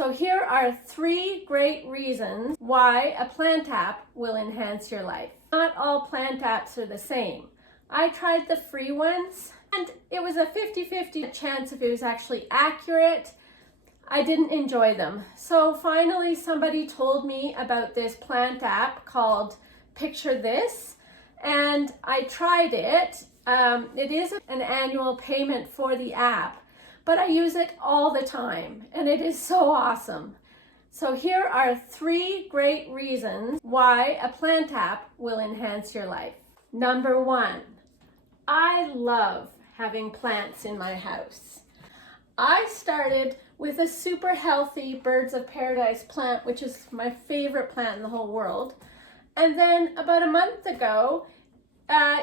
So here are 3 great reasons why a plant app will enhance your life. Not all plant apps are the same. I tried the free ones and it was a 50-50 chance if it was actually accurate. I didn't enjoy them. So finally somebody told me about this plant app called Picture This, and I tried it. It is an annual payment for the app, but I use it all the time and it is so awesome. So here are 3 great reasons why a plant app will enhance your life. Number 1, I love having plants in my house. I started with a super healthy Birds of Paradise plant, which is my favorite plant in the whole world. And then about a month ago,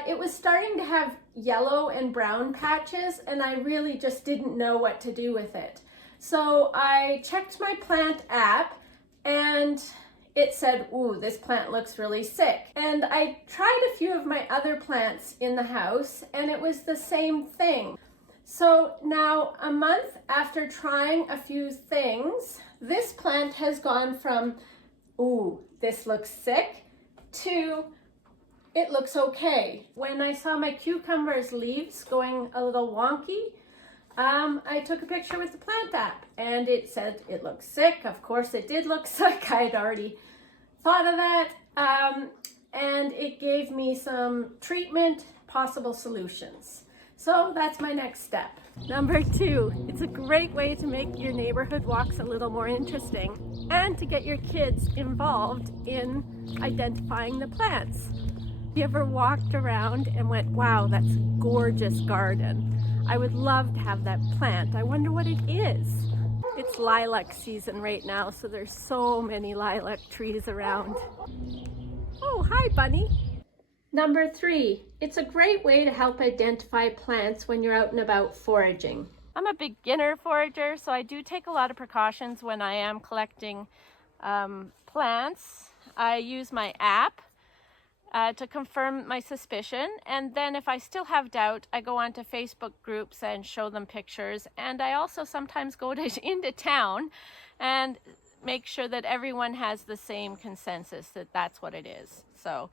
it was starting to have yellow and brown patches, and I really just didn't know what to do with it. So I checked my plant app and it said, ooh, this plant looks really sick. And I tried a few of my other plants in the house and it was the same thing. So now a month after trying a few things, this plant has gone from, ooh, this looks sick, to it looks okay. When I saw my cucumber's leaves going a little wonky, I took a picture with the plant app and it said it looks sick. Of course it did look sick. I had already thought of that. And it gave me some treatment, possible solutions. So that's my next step. Number 2, it's a great way to make your neighborhood walks a little more interesting and to get your kids involved in identifying the plants. You ever walked around and went, wow, that's a gorgeous garden. I would love to have that plant. I wonder what it is. It's lilac season right now, so there's so many lilac trees around. Oh, hi, bunny. Number 3, it's a great way to help identify plants when you're out and about foraging. I'm a beginner forager, so I do take a lot of precautions when I am collecting plants. I use my app to confirm my suspicion, and then if I still have doubt, I go onto Facebook groups and show them pictures, and I also sometimes go into town and make sure that everyone has the same consensus that that's what it is. So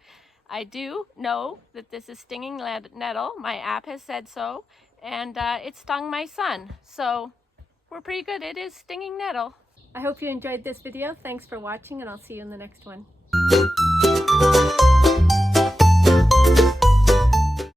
I do know that this is stinging nettle. My app has said so, and it stung my son, so we're pretty good. It is stinging nettle. I hope you enjoyed this video. Thanks for watching, and I'll see you in the next one.